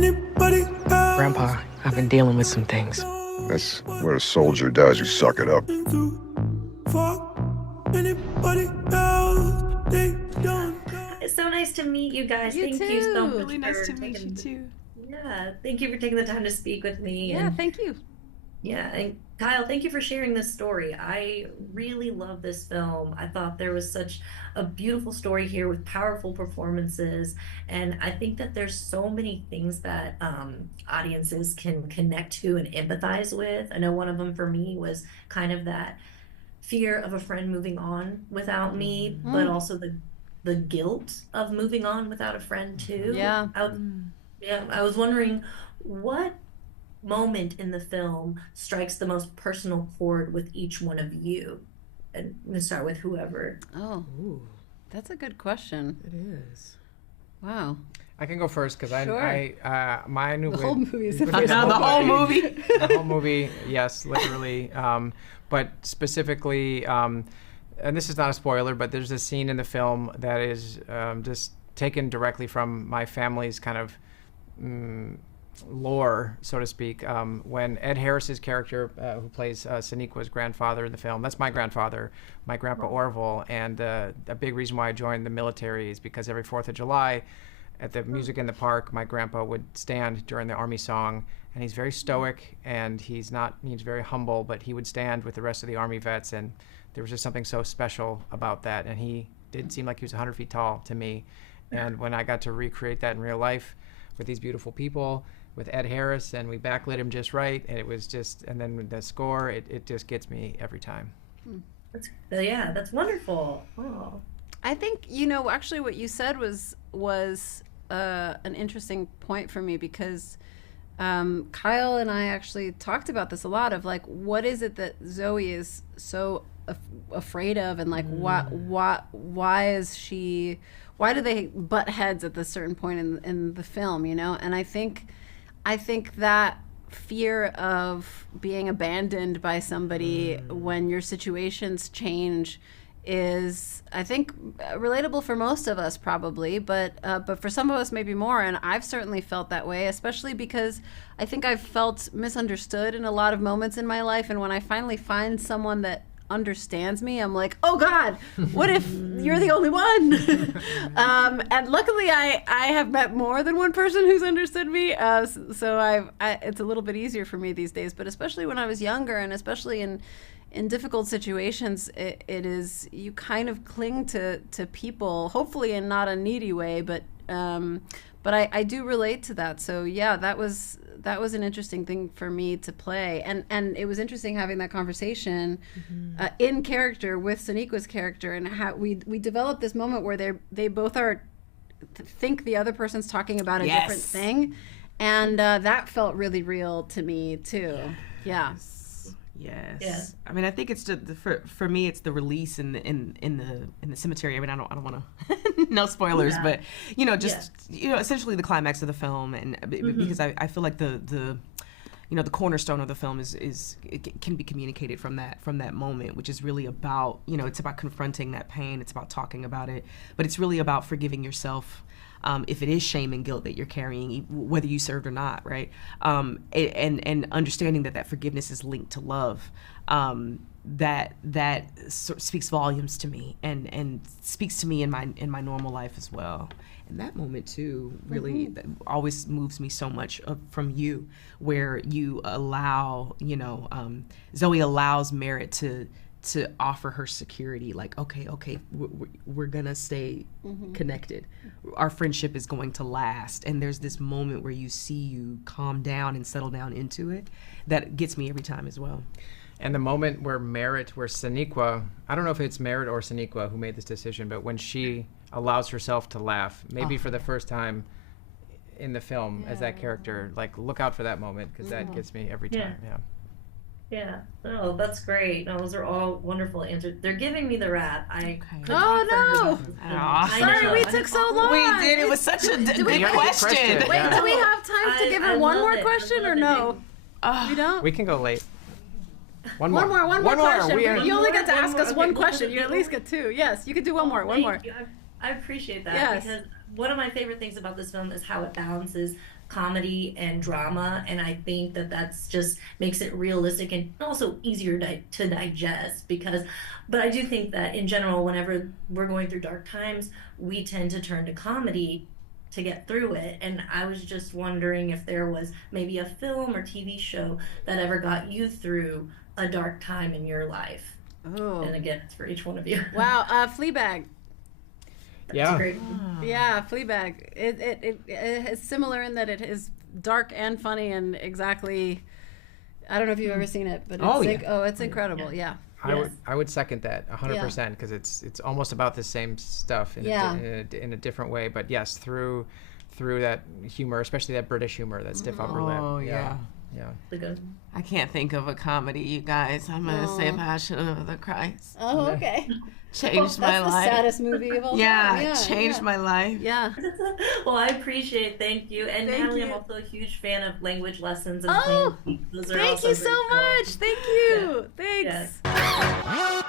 Grandpa, I've been dealing with some things. That's what a soldier does. You suck it up. It's so nice to meet you guys. Thank you so much. Really nice to meet you too. Yeah, thank you for taking the time to speak with me. Yeah, thank you. Yeah, and Kyle, thank you for sharing this story. I really love this film. I thought there was such a beautiful story here with powerful performances, and I think that there's so many things that audiences can connect to and empathize with. I know one of them for me was kind of that fear of a friend moving on without me, but also the guilt of moving on without a friend too. Yeah. I was wondering what moment in the film strikes the most personal chord with each one of you? And I'm gonna start with whoever. Oh, that's a good question. It is. Wow. I can go first because mine The would, whole movie is the whole movie. The whole movie, yes, literally. But specifically, and this is not a spoiler, but there's a scene in the film that is just taken directly from my family's kind of lore, so to speak, when Ed Harris's character, who plays Sonequa's grandfather in the film, that's my grandfather, my grandpa Orville, and a big reason why I joined the military is because every 4th of July at the Music in the Park, my grandpa would stand during the Army song, and he's very stoic, and he's very humble, but he would stand with the rest of the Army vets, and there was just something so special about that, and he did seem like he was 100 feet tall to me, and when I got to recreate that in real life with these beautiful people, with Ed Harris, and we backlit him just right, and it was just, and then the score, it just gets me every time. That's wonderful. Oh. I think, actually what you said was an interesting point for me because Kyle and I actually talked about this a lot of like, what is it that Zoe is so afraid of, and like why do they butt heads at this certain point in the film, and I think that fear of being abandoned by somebody when your situations change is, I think, relatable for most of us probably, but for some of us maybe more, and I've certainly felt that way, especially because I think I've felt misunderstood in a lot of moments in my life, and when I finally find someone that understands me, I'm like, oh God, what if you're the only one? And luckily I have met more than one person who's understood me, so it's a little bit easier for me these days, but especially when I was younger, and especially in difficult situations, it is, you kind of cling to people, hopefully in not a needy way, but I do relate to that. So yeah, that was an interesting thing for me to play, and it was interesting having that conversation in character with Sonequa's character, and how we developed this moment where they both think the other person's talking about a different thing, and that felt really real to me too. Yes. I mean, I think it's just for me, it's the release in the cemetery. I mean, I don't want to no spoilers, but essentially the climax of the film, and because I feel like the cornerstone of the film is it can be communicated from that moment, which is really about, it's about confronting that pain, it's about talking about it, but it's really about forgiving yourself. If it is shame and guilt that you're carrying, whether you served or not, right? And understanding that forgiveness is linked to love, that sort of speaks volumes to me, and speaks to me in my normal life as well. And that moment too, really, that always moves me so much from you, where you allow, Zoe allows Merritt to offer her security, like, okay, we're gonna stay connected. Our friendship is going to last. And there's this moment where you see you calm down and settle down into it that gets me every time as well. And the moment where Sonequa, I don't know if it's Merritt or Sonequa who made this decision, but when she allows herself to laugh, maybe for the first time in the film as that character, like, look out for that moment, because that gets me every time. Yeah. Oh, that's great. No, those are all wonderful answers. They're giving me the wrap. Oh no! Sorry, we took so long. We did. It was such a good question. Wait, do we have time to give her one more question or no? We don't. We can go late. One more question. You only get to ask us one question. Okay. You at least get two. Yes, you could do one more. Thank you. I appreciate that, because one of my favorite things about this film is how it balances comedy and drama, and I think that that's just makes it realistic and also easier to digest. But I do think that in general, whenever we're going through dark times, we tend to turn to comedy to get through it. And I was just wondering if there was maybe a film or TV show that ever got you through a dark time in your life. Oh. And again, it's for each one of you. Wow, Fleabag. Yeah. Great. Yeah, Fleabag. It is similar in that it is dark and funny and exactly. I don't know if you've ever seen it, but it's incredible. Yeah. I would second that 100% because it's almost about the same stuff in a different way. But yes, through that humor, especially that British humor, that stiff upper lip. Oh yeah. Yeah. I can't think of a comedy, you guys. I'm gonna say Passion of the Christ. Oh, okay. Changed my That's the life. saddest movie of all time. Changed my life. Yeah. Well, I appreciate. Thank you. And Thank Natalie, you. I'm also a huge fan of language lessons and Oh, things. Those are thank also you so pretty cool. much. Thank you. Thanks. Yes.